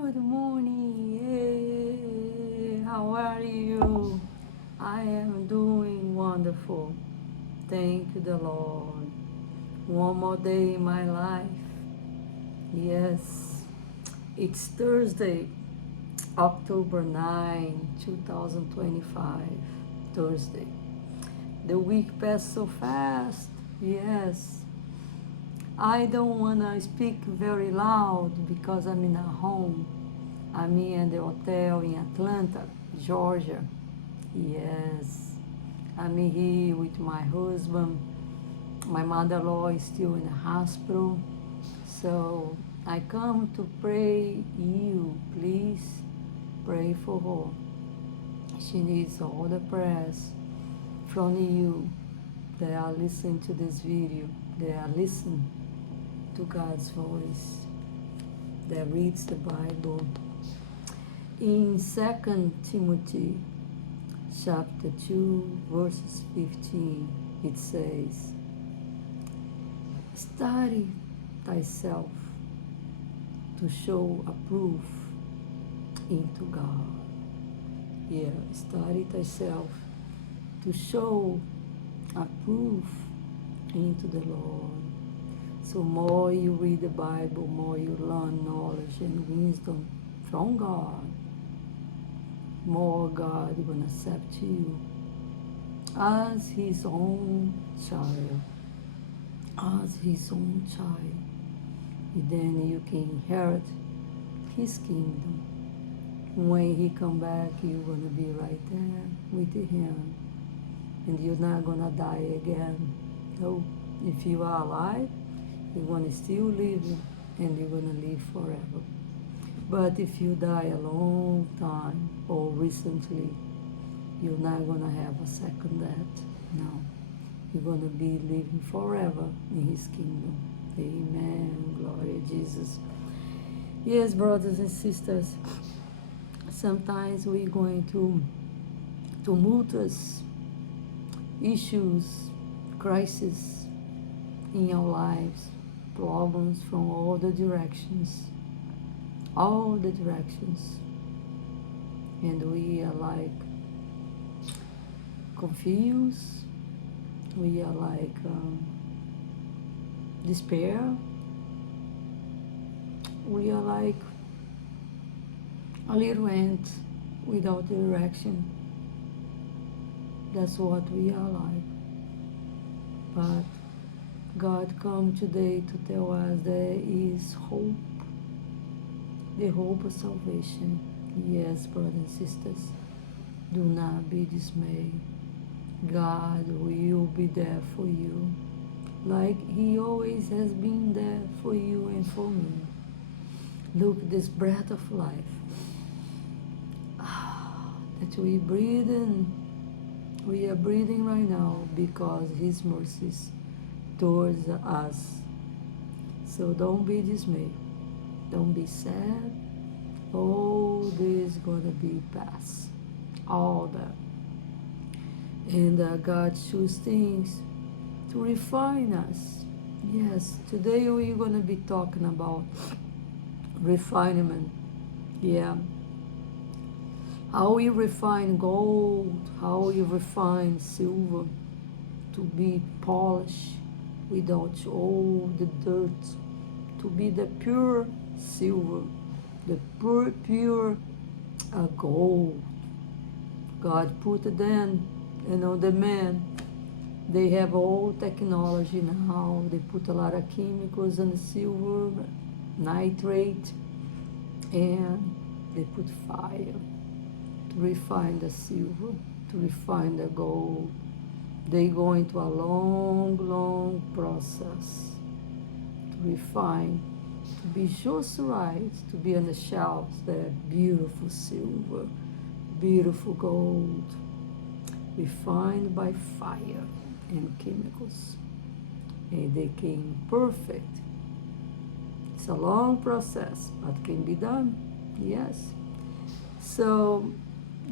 Good morning. Hey, how are you? I am doing wonderful. Thank you, the Lord. One more day in my life. Yes, it's Thursday, October 9, 2025. Thursday. The week passed so fast. Yes. I don't want to speak very loud because I'm in a home. I'm in the hotel in Atlanta, Georgia. Yes. I'm here with my husband. My mother-in-law is still in the hospital. So I come to pray you. Please pray for her. She needs all the prayers from you that are listening to this video. They are listening to God's voice, that reads the Bible. In 2 Timothy chapter 2 verses 15, it says, study thyself to show approve into God. Yeah, study thyself to show approve into the Lord. So more you read the Bible, more you learn knowledge and wisdom from God, more God will accept you as His own child, as His own child. And then you can inherit His kingdom. When He come back, you're going to be right there with Him. And you're not going to die again. No, if you are alive, you're going to still live and you're going to live forever. But if you die a long time or recently, you're not going to have a second death. No. You're going to be living forever in His kingdom. Amen. Glory to Jesus. Yes, brothers and sisters, sometimes we're going to tumultuous issues, crises in our lives, problems from all the directions, and we are like confused, we are like despair, we are like a little ant without direction. That's what we are like. But God come today to tell us there is hope, the hope of salvation. Yes, brothers and sisters, do not be dismayed. God will be there for you, like He always has been there for you and for me. Look, this breath of life that we breathe in, we are breathing right now because His mercies towards us. So don't be dismayed. Don't be sad. All this is going to be past. All that. And God chooses things to refine us. Yes, today we're going to be talking about refinement. Yeah. How we refine gold, how we refine silver to be polished without all the dirt, to be the pure silver, the pure gold. God put them, the man, they have all technology now. They put a lot of chemicals in the silver, nitrate, and they put fire to refine the silver, to refine the gold. They go into a long process to refine, to be just right, to be on the shelves there, beautiful silver, beautiful gold, refined by fire and chemicals. And they came perfect. It's a long process, but can be done, yes. So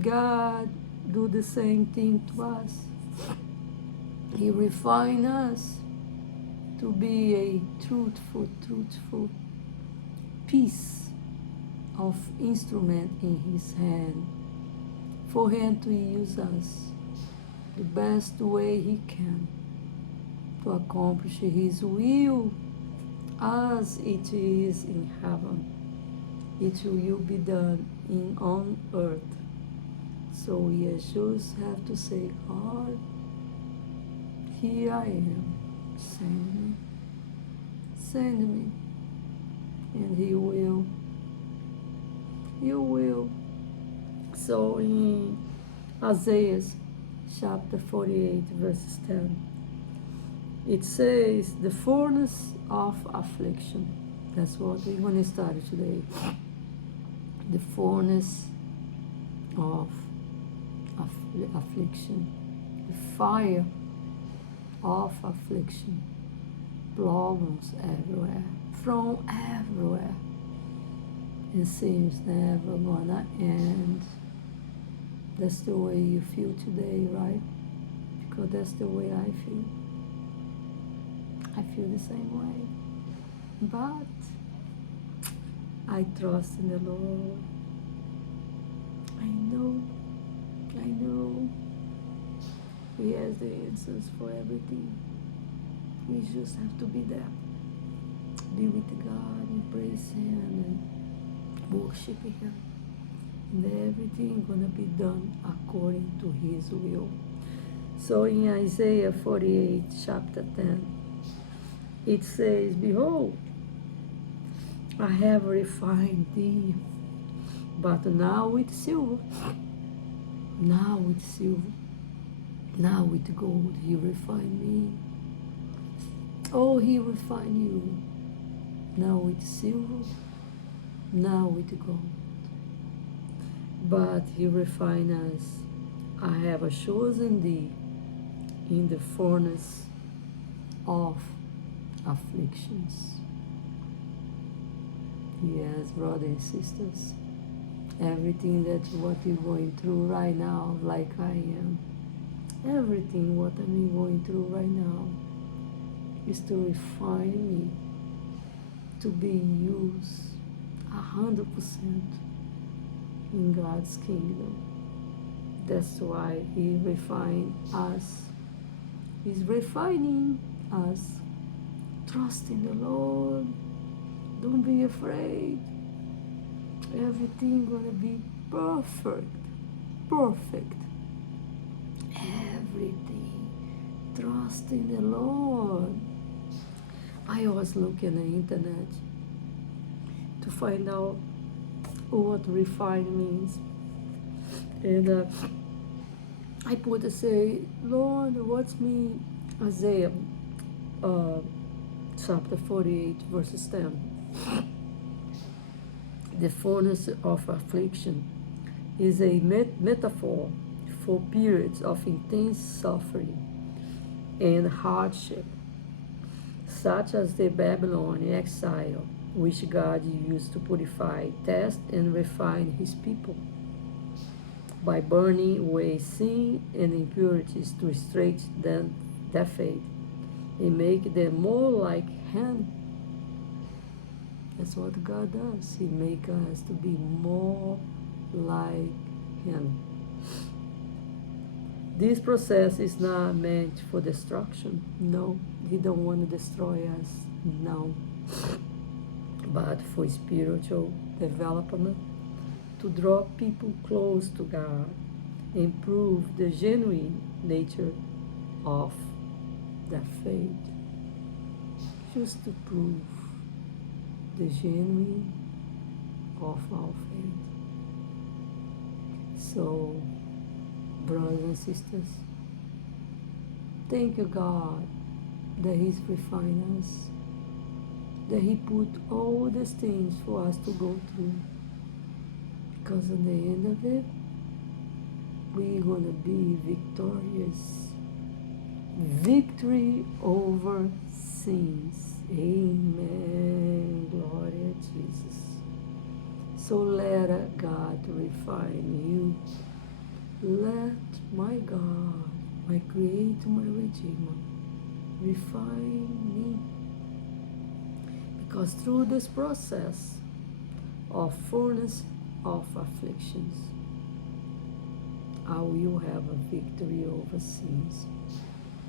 God do the same thing to us. He refine us to be a truthful peace of instrument in his hand for him to use us the best way he can to accomplish his will as it is in heaven. It will be done on earth. So we just have to say, God, here I am, send me, send me, and He will. So in Isaiah chapter 48 verses 10, it says the furnace of affliction. That's what we're going to start today. The furnace of affliction, the fire of affliction, problems everywhere, from everywhere. It seems never gonna end. That's the way you feel today, right? Because that's the way I feel. I feel the same way. But I trust in the Lord. I know He has the answers for everything. We just have to be there. Be with God, embrace Him, and worship Him. And everything gonna be done according to His will. So in Isaiah 48, chapter 10, it says, behold, I have refined thee, but now with silver, now with silver, now with gold, He refined me. Oh, He refined you, now with silver, now with gold. But He refined us. I have chosen thee in the furnace of afflictions. Yes, brothers and sisters, everything that what you're going through right now, like I am, everything what I'm going through right now is to refine me to be used 100% in God's kingdom. That's why He refined us. He's refining us. Trust in the Lord. Don't be afraid. Everything gonna be perfect. Perfect. Everything. Trust in the Lord. I was looking on the internet to find out what refine means. And I put to say, Lord, what's me? Isaiah chapter 48 verses 10. The furnace of affliction is a metaphor for periods of intense suffering and hardship, such as the Babylonian exile, which God used to purify, test, and refine His people by burning away sin and impurities to straighten their faith and make them more like Him. That's what God does. He makes us to be more like Him. This process is not meant for destruction. No, He don't want to destroy us. No. But for spiritual development, to draw people close to God, improve the genuine nature of their faith. Just to prove the genuine of our faith. So, brothers and sisters, thank you, God, that He's refined us, that He put all these things for us to go through. Because in the end of it, we're going to be victorious. Victory over sins. Amen. Glory to Jesus. So let God refine you. Let my God, my Creator, my Redeemer, refine me. Because through this process, of furnace of afflictions, I will have a victory over sins.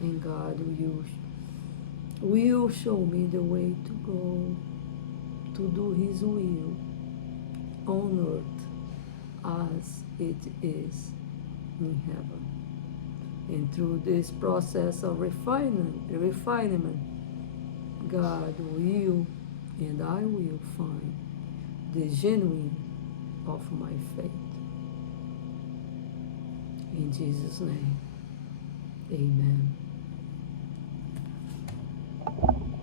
And God will show me the way to go to do His will on earth as it is in heaven. And through this process of refinement, God will and I will find the genuine of my faith. In Jesus' name, amen.